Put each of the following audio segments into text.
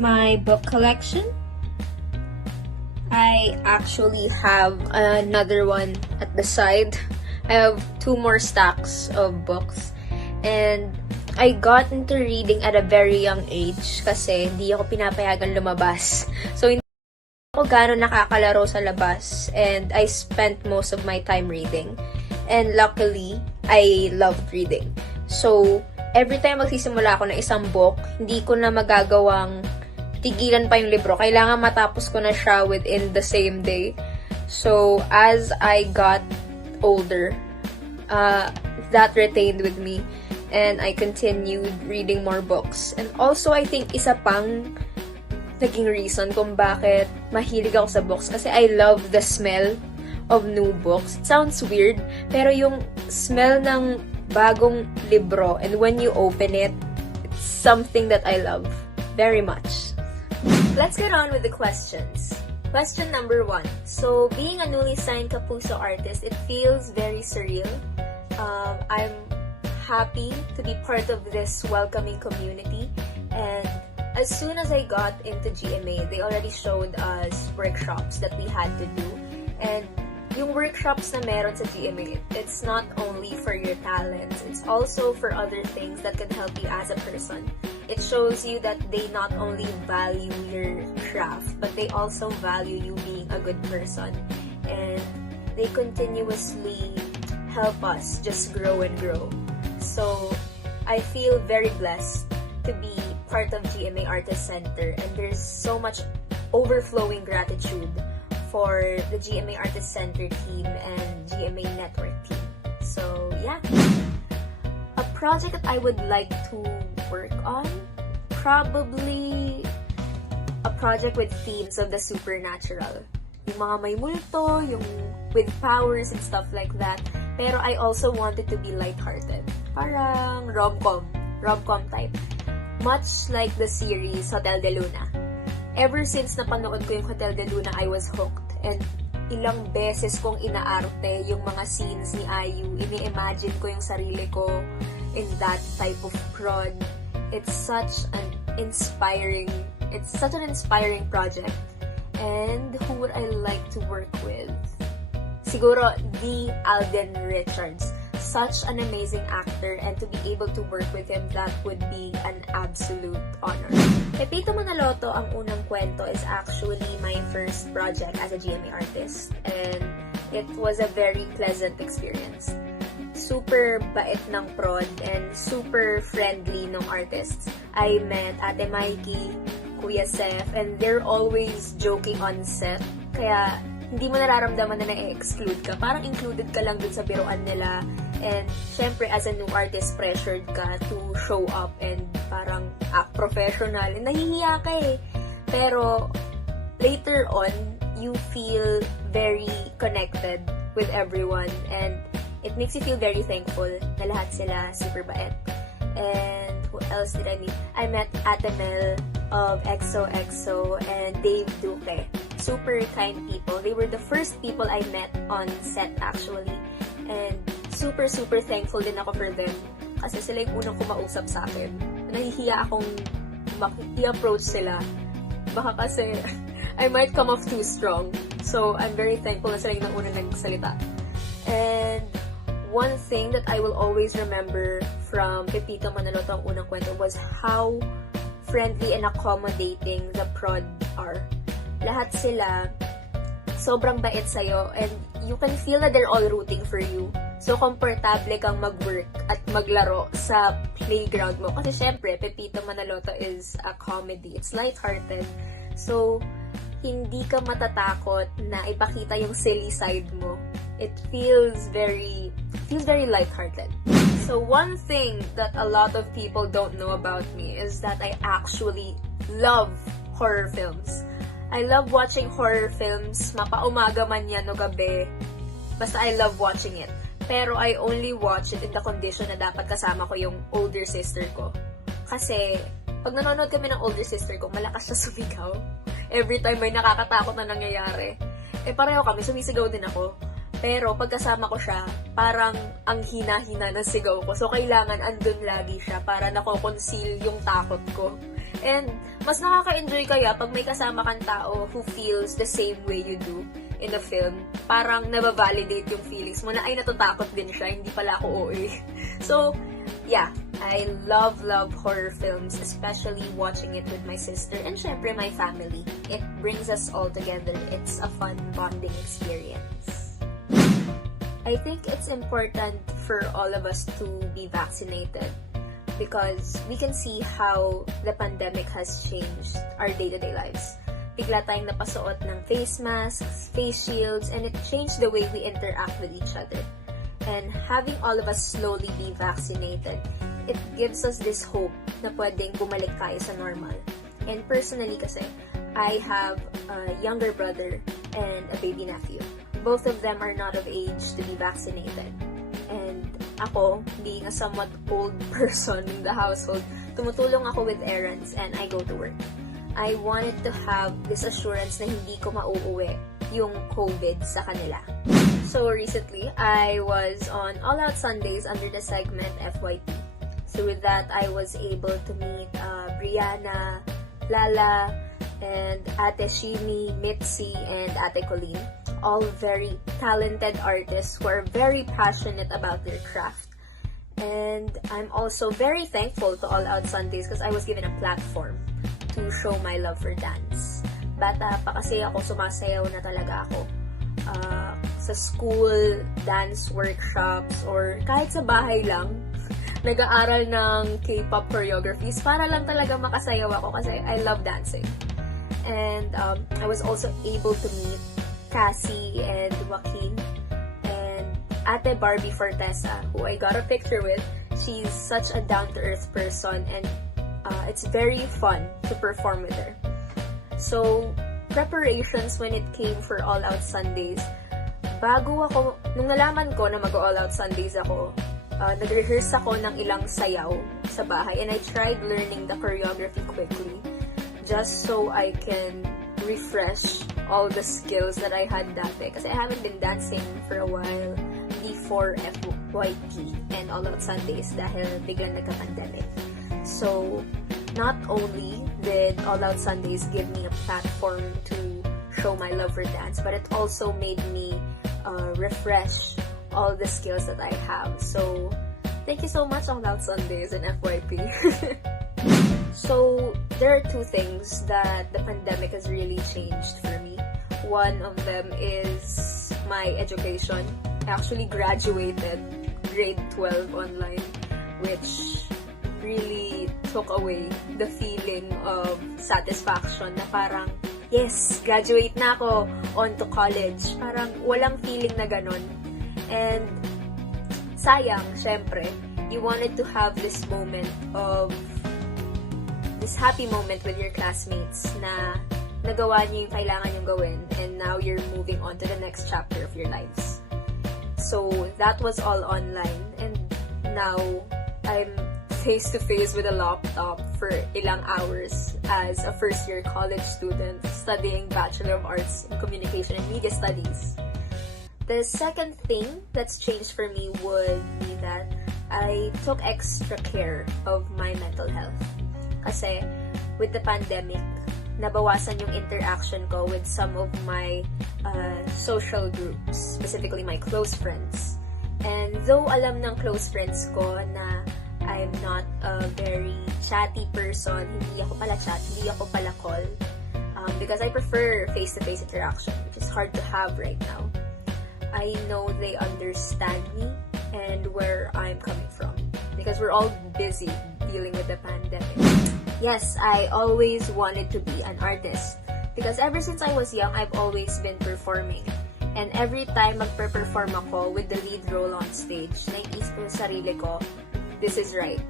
My book collection. I actually have another one at the side. I have 2 more stacks of books. And I got into reading at a very young age kasi hindi ako pinapayagan lumabas. So, hindi ako gano'n nakakalaro sa labas. And I spent most of my time reading. And luckily, I loved reading. So, every time magsisimula ako ng isang book, hindi ko na magagawang tigilan pa yung libro. Kailangan matapos ko na siya within the same day. So, as I got older, that retained with me. And I continued reading more books. And also, I think isa pang naging reason kung bakit mahilig ako sa books. Kasi I love the smell of new books. It sounds weird, pero yung smell ng bagong libro, and when you open it, it's something that I love very much. Let's get on with the questions. Question number 1. So, being a newly signed Kapuso artist, it feels very surreal. I'm happy to be part of this welcoming community, and as soon as I got into GMA, they already showed us workshops that we had to do, and yung workshops na meron sa GMA, it's not only for your talents, it's also for other things that can help you as a person. It shows you that they not only value your craft, but they also value you being a good person. And they continuously help us just grow and grow. So, I feel very blessed to be part of GMA Artist Center, and there's so much overflowing gratitude for the GMA Artist Center team and GMA Network team. So, yeah. A project that I would like to work on? Probably a project with themes of the supernatural. Yung mga may multo, yung with powers and stuff like that. Pero I also wanted to be lighthearted. Parang rom-com type. Much like the series Hotel de Luna. Ever since napanood ko yung Hotel de Luna, I was hooked. And ilang beses kong inaarte yung mga scenes ni IU. Ini-imagine ko yung sarili ko in that type of prod. It's such an inspiring project. And who would I like to work with? Siguro, the Alden Richards. Such an amazing actor, and to be able to work with him, that would be an absolute honor. Pepito Manaloto, ang unang kwento, is actually my first project as a GMA artist, and it was a very pleasant experience. Super bait ng prod and super friendly ng artists. I met Ate Mikey, Kuya Seth, and they're always joking on set, kaya hindi mo nararamdaman na na-exclude ka. Parang included ka lang dun sa biruan nila. And, syempre, as a new artist, pressured ka to show up and parang act professional. And nahihiya ka eh. Pero, later on, you feel very connected with everyone. And, it makes you feel very thankful na lahat sila super bait. And, who else did I meet? I met Ate Mel of XOXO and Dave Duque. Super kind people. They were the first people I met on set actually. And super thankful din ako for them. Kasi sila yung unang kumausap sa akin. Nahihiya akong i-approach sila. Baka kasi I might come off too strong. So I'm very thankful na sila yung unang nagsalita. And one thing that I will always remember from Pepito Manaloto, ang unang kwento, was how friendly and accommodating the prod are. Lahat sila sobrang bait sa'yo, and you can feel that they're all rooting for you. So, komportable kang mag-work at maglaro sa playground mo. Kasi syempre, Pepito Manaloto is a comedy. It's lighthearted. So, hindi ka matatakot na ipakita yung silly side mo. It feels very lighthearted. So, one thing that a lot of people don't know about me is that I actually love horror films. I love watching horror films, mapaumaga man yan o gabi. Basta I love watching it. Pero I only watch it in the condition na dapat kasama ko yung older sister ko. Kasi, pag nanonood kami ng older sister ko, malakas siya sumigaw. Every time may nakakatakot na nangyayari. Pareho kami, sumisigaw din ako. Pero pagkasama ko siya, parang ang hina-hina ng sigaw ko. So, kailangan andun lagi siya para nako-conceal yung takot ko. And mas nakaka-enjoy kaya pag may kasama kang tao who feels the same way you do in the film. Parang nababalidate yung feelings mo na, ay, natatakot din siya, hindi pala ako OA. So, yeah, I love horror films, especially watching it with my sister and syempre my family. It brings us all together. It's a fun bonding experience. I think it's important for all of us to be vaccinated because we can see how the pandemic has changed our day-to-day lives. Bigla tayong napasuot ng face masks, face shields, and it changed the way we interact with each other. And having all of us slowly be vaccinated, it gives us this hope na pwedeng bumalik tayo sa normal. And personally kasi, I have a younger brother and a baby nephew. Both of them are not of age to be vaccinated. And ako, being a somewhat old person in the household, tumutulong ako with errands and I go to work. I wanted to have this assurance na hindi ko mauuwi yung COVID sa kanila. So recently, I was on All Out Sundays under the segment FYP. So with that, I was able to meet Brianna, Lala, and Ate Shimi, Mitzi, and Ate Colleen. All very talented artists who are very passionate about their craft. And I'm also very thankful to All Out Sundays because I was given a platform to show my love for dance. Bata pa kasi ako, sumasayaw na talaga ako. Sa school, dance workshops, or kahit sa bahay lang, nag-aaral ng K-pop choreographies para lang talaga makasayaw ako kasi I love dancing. And I was also able to meet Cassie and Joaquin and Ate Barbie Fortesa, who I got a picture with. She's such a down-to-earth person and it's very fun to perform with her. So, preparations when it came for All Out Sundays, nung nalaman ko na mag-All Out Sundays ako, nag-rehearse ako ng ilang sayaw sa bahay and I tried learning the choreography quickly just so I can refresh all the skills that I had dati kasi I haven't been dancing for a while before FYP and All Out Sundays dahil biglang nagka-pandemic. So, not only did All Out Sundays give me a platform to show my love for dance, but it also made me refresh all the skills that I have. So, thank you so much, All Out Sundays and FYP. So, there are two things that the pandemic has really changed for me. One of them is my education. I actually graduated grade 12 online, which really took away the feeling of satisfaction na parang, yes, graduate na ako, on to college. Parang walang feeling na ganon. And sayang, syempre, you wanted to have this happy moment with your classmates na nagawa niyo yung kailangan niyong gawin and now you're moving on to the next chapter of your lives. So, that was all online and now I'm face-to-face with a laptop for ilang hours as a first-year college student studying Bachelor of Arts in Communication and Media Studies. The second thing that's changed for me would be that I took extra care of my mental health. Kasi with the pandemic, nabawasan yung interaction ko with some of my social groups, specifically my close friends. And though alam ng close friends ko na I'm not a very chatty person, hindi ako pala chat, hindi ako pala call, because I prefer face-to-face interaction, which is hard to have right now. I know they understand me and where I'm coming from because we're all busy dealing with the pandemic. Yes, I always wanted to be an artist because ever since I was young, I've always been performing. And every time magpe-perform ako with the lead role on stage, naiisip ko sa sarili ko, this is right.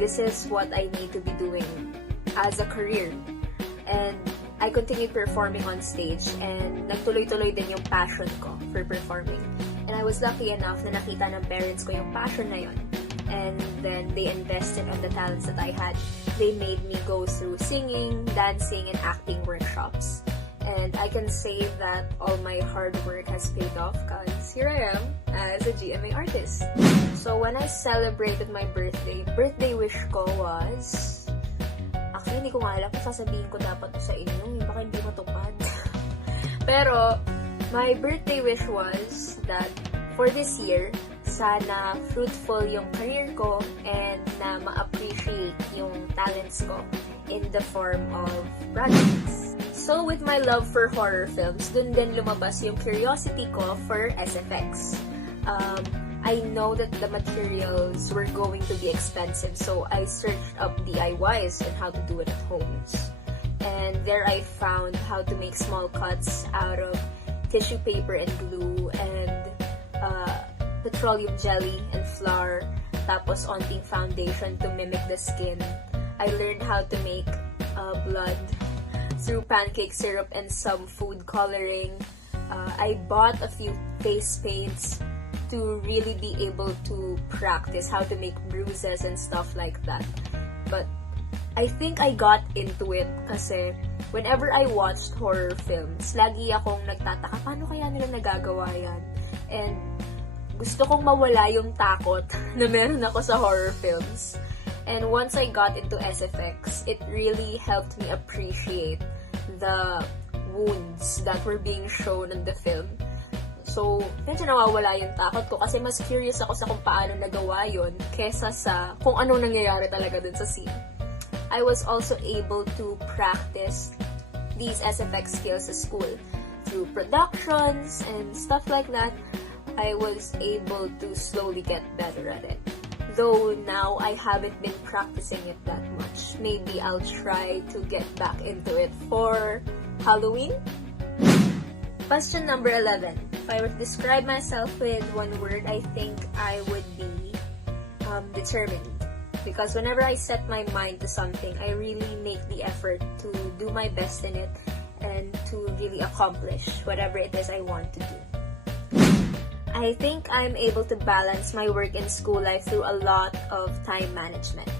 This is what I need to be doing as a career. And I continued performing on stage and nagtuloy-tuloy din yung passion ko for performing. And I was lucky enough na nakita ng parents ko yung passion na yun. And then they invested on the talents that I had. They made me go through singing, dancing, and acting workshops. And I can say that all my hard work has paid off because here I am as a GMA artist. So when I celebrated my birthday wish ko was Actually, hindi ko nga alam kung sasabihin ko dapat sa inyo. Baka hindi matupad. Pero, my birthday wish was that for this year, sana fruitful yung career ko and na ma-appreciate yung talents ko in the form of projects. So, with my love for horror films, dun din lumabas yung curiosity ko for SFX. I know that the materials were going to be expensive, so I searched up DIYs and how to do it at home. And there I found how to make small cuts out of tissue paper and glue and petroleum jelly and flour, tapos onting foundation to mimic the skin. I learned how to make blood through pancake syrup and some food coloring. I bought a few face paints to really be able to practice how to make bruises and stuff like that. But I think I got into it kasi whenever I watched horror films, lagi akong nagtataka, paano kaya nila nagagawa yan? And gusto kong mawala yung takot na meron ako sa horror films. And once I got into SFX, it really helped me appreciate the wounds that were being shown in the film. So, medyo nawawala yung takot ko kasi mas curious ako sa kung paano nagawa yun kesa sa kung anong nangyayari talaga dun sa scene. I was also able to practice these SFX skills sa school. Through productions and stuff like that, I was able to slowly get better at it. Though now I haven't been practicing it that much. Maybe I'll try to get back into it for Halloween. Question number 11. If I were to describe myself with one word, I think I would be determined. Because whenever I set my mind to something, I really make the effort to do my best in it and to really accomplish whatever it is I want to do. I think I'm able to balance my work and school life through a lot of time management.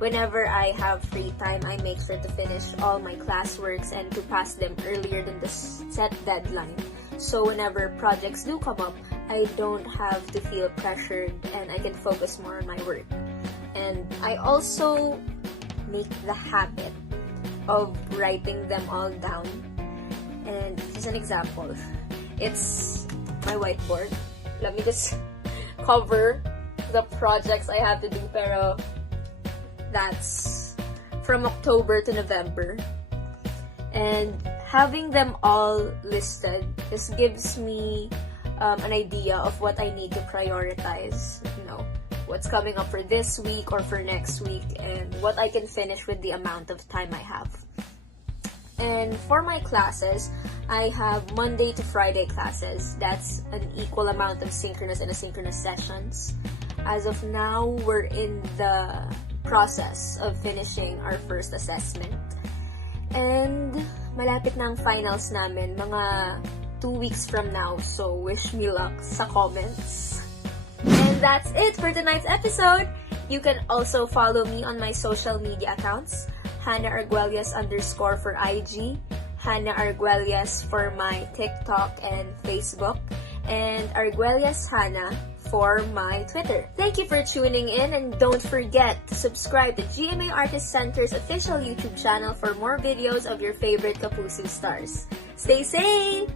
Whenever I have free time, I make sure to finish all my classworks and to pass them earlier than the set deadline. So whenever projects do come up, I don't have to feel pressured and I can focus more on my work. And I also make the habit of writing them all down. And just an example, it's my whiteboard. Let me just cover the projects I have to do, pero that's from October to November. And having them all listed just gives me an idea of what I need to prioritize, what's coming up for this week or for next week, and what I can finish with the amount of time I have. And for my classes, I have Monday to Friday classes. That's an equal amount of synchronous and asynchronous sessions. As of now, we're in the process of finishing our first assessment. And malapit na ang finals namin, mga 2 weeks from now. So wish me luck sa comments. And that's it for tonight's episode. You can also follow me on my social media accounts. Hannah Arguelles _ for IG, Hannah Arguelles for my TikTok and Facebook, and Arguelles Hannah for my Twitter. Thank you for tuning in, and don't forget to subscribe to GMA Artist Center's official YouTube channel for more videos of your favorite Kapuso stars. Stay safe!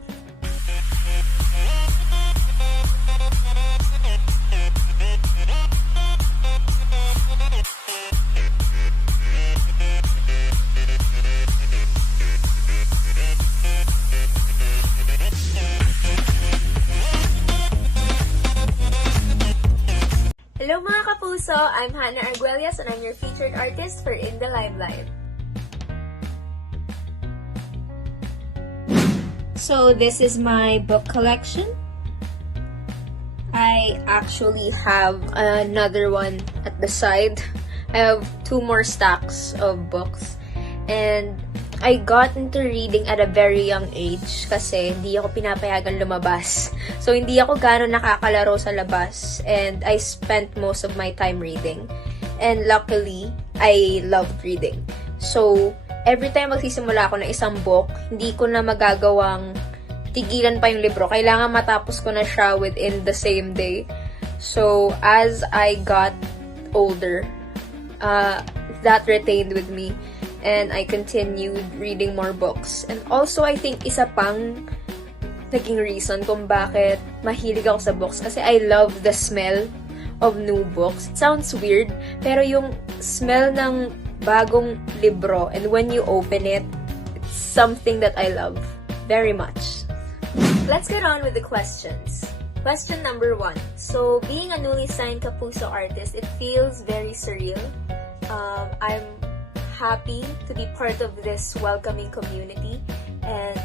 Hello mga kapuso! I'm Hannah Arguelles and I'm your featured artist for In the Limelight. So this is my book collection. I actually have another one at the side. I have 2 more stacks of books. And I got into reading at a very young age kasi hindi ako pinapayagan lumabas. So, hindi ako gano'n nakakalaro sa labas and I spent most of my time reading. And luckily, I loved reading. So, every time magsisimula ako ng isang book, hindi ko na magagawang tigilan pa yung libro. Kailangan matapos ko na siya within the same day. So, as I got older, that retained with me. and I continued reading more books. And also, I think isa pang naging reason kung bakit mahilig ako sa books kasi I love the smell of new books. It sounds weird, pero yung smell ng bagong libro and when you open it, it's something that I love very much. Let's get on with the questions. Question number 1. So, being a newly signed Kapuso artist, it feels very surreal. I'm happy to be part of this welcoming community, and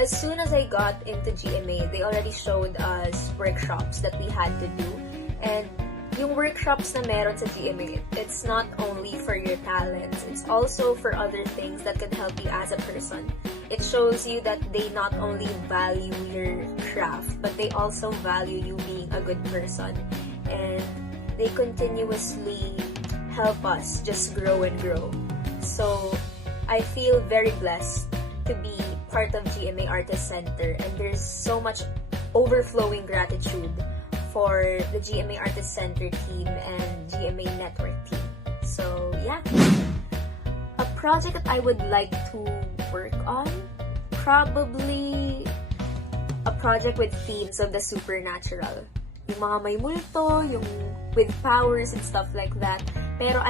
as soon as I got into GMA, they already showed us workshops that we had to do. And yung workshops na meron sa GMA, it's not only for your talents, it's also for other things that can help you as a person. It shows you that they not only value your craft, but they also value you being a good person. And they continuously help us just grow and grow. So, I feel very blessed to be part of GMA Artist Center, and there's so much overflowing gratitude for the GMA Artist Center team and GMA Network team. So, yeah. A project that I would like to work on? Probably a project with themes of the supernatural. Yung mga may multo, yung with powers and stuff like that. Pero I